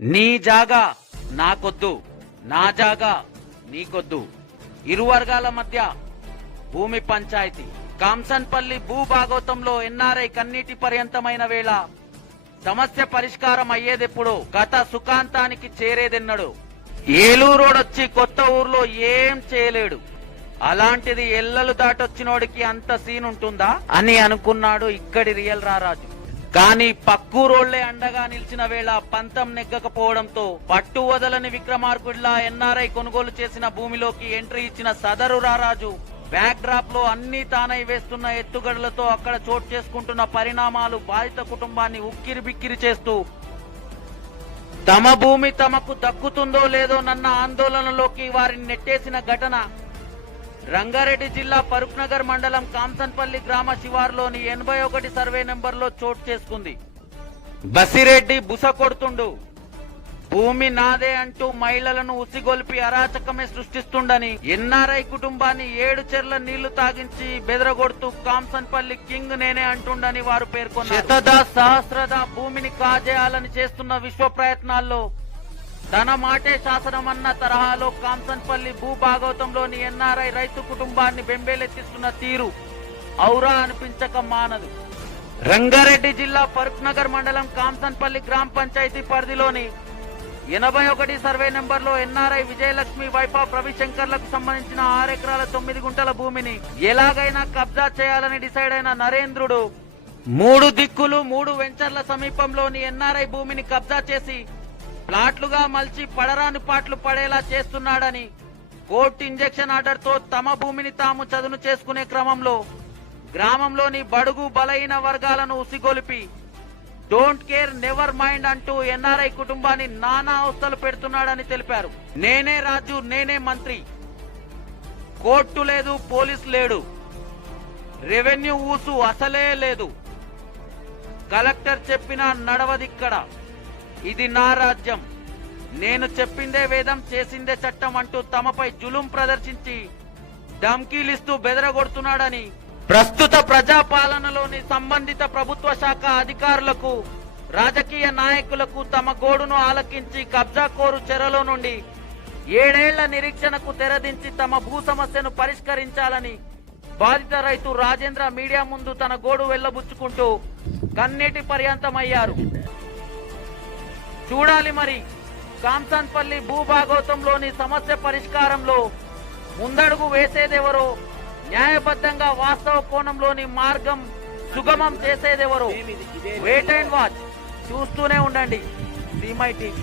నీ జాగా నాకొద్దు, నా జాగా నీకొద్దు. ఇరు వర్గాల మధ్య భూమి పంచాయతీ. కాంసన్పల్లి భూభాగోతంలో ఎన్ఆర్ఐ కన్నీటి పర్యంతమైన వేళ సమస్య పరిష్కారం అయ్యేదెప్పుడు, గత సుఖాంతానికి చేరేదెన్నడు. ఏలూరోడొచ్చి కొత్త ఊర్లో ఏం చేయలేడు, అలాంటిది ఎల్లలు దాటొచ్చినోడికి అంత సీన్ ఉంటుందా అని అనుకున్నాడు ఇక్కడి రియల్ రారాజు. కానీ పక్కూరోళ్లే అండగా నిలిచిన వేళ పంతం నెగ్గకపోవడంతో పట్టు వదలని విక్రమార్కుడిలా ఎన్ఆర్ఐ కొనుగోలు చేసిన భూమిలోకి ఎంట్రీ ఇచ్చిన సదరు రారాజు బ్యాక్ డ్రాప్ లో అన్ని తానై వేస్తున్న ఎత్తుగడలతో అక్కడ చోటు చేసుకుంటున్న పరిణామాలు బాధిత కుటుంబాన్ని ఉక్కిరి బిక్కిరి చేస్తూ తమ భూమి తమకు దక్కుతుందో లేదో నన్న ఆందోళనలోకి వారిని నెట్టేసిన ఘటన రంగారెడ్డి జిల్లా ఫరూక్ నగర్ మండలం కాంసన్పల్లి గ్రామ శివారులోని 81 సర్వే నెంబర్లో చోటు చేసుకుంది. బసిరెడ్డి బుస కొడుతుండు, భూమి నాదే అంటూ మహిళలను ఉసిగొల్పి అరాచకమే సృష్టిస్తుండని ఎన్ఆర్ఐ కుటుంబాన్ని 7 చెర్ల నీళ్లు తాగించి బెదరగొడుతూ కాంసన్పల్లి కింగ్ నేనే అంటుండని వారు పేర్కొన్నారు. శతదా సహస్రదా భూమిని కాజేయాలని చేస్తున్న విశ్వ ప్రయత్నాల్లో తన మాటే శాసనమన్న తరహాలో కాంసన్పల్లి భూభాగవతంలోని ఎన్ఆర్ఐ రైతు కుటుంబాన్ని బెంబేలెత్తిస్తున్న తీరు ఔరా అనిపించక మానదు. రంగారెడ్డి జిల్లా ఫరూక్ నగర్ మండలం కాంసన్పల్లి గ్రామ పంచాయతీ పరిధిలోని 81 సర్వే నెంబర్లో ఎన్ఆర్ఐ విజయలక్ష్మి వైఫ్ ఆఫ్ రవిశంకర్లకు సంబంధించిన 6 ఎకరాల 9 గుంటల భూమిని ఎలాగైనా కబ్జా చేయాలని డిసైడ్ అయిన నరేంద్రుడు 3 దిక్కులు 3 వెంచర్ల సమీపంలోని ఎన్ఆర్ఐ భూమిని కబ్జా చేసి ప్లాట్లుగా మలిచి పడరాని పాట్లు పడేలా చేస్తున్నాడని కోర్టు ఇంజెక్షన్ ఆర్డర్ తో తమ భూమిని తాము చదును చేసుకునే క్రమంలో గ్రామంలోని బడుగు బలహీన వర్గాలను ఉసిగొలిపి డోంట్ కేర్ నెవర్ మైండ్ అంటూ ఎన్ఆర్ఐ కుటుంబాన్ని నానా అవస్థలు పెడుతున్నాడని తెలిపారు. నేనే రాజు, నేనే మంత్రి, కోర్టు లేదు, పోలీసు లేడు, రెవెన్యూ ఊసు అసలే లేదు, కలెక్టర్ చెప్పినా నడవదిక్కడ, ఇది నా రాజ్యం, నేను చెప్పిందే వేదం చేసిందే చట్టం అంటూ తమపై జులుం ప్రదర్శించి ధమ్కీలిస్తూ బెదరగొడుతున్నాడని ప్రస్తుత ప్రజాపాలనలోని సంబంధిత ప్రభుత్వ శాఖ అధికారులకు రాజకీయ నాయకులకు తమ గోడును ఆలకించి కబ్జాకోరు చెరలో నుండి 7 ఏళ్ల నిరీక్షణకు తెరదించి తమ భూ సమస్యను పరిష్కరించాలని బాధిత రైతు రాజేంద్ర మీడియా ముందు తన గోడు వెళ్లబుచ్చుకుంటూ కన్నీటి పర్యంతమయ్యారు. చూడాలి మరి కాంసన్పల్లి భూభాగోతంలోని సమస్య పరిష్కారంలో ముందడుగు వేసేదెవరో, న్యాయబద్ధంగా వాస్తవ కోణంలోని మార్గం సుగమం చేసేదెవరో. వెయిట్ అండ్ వాచ్, చూస్తూనే ఉండండి CMI TV.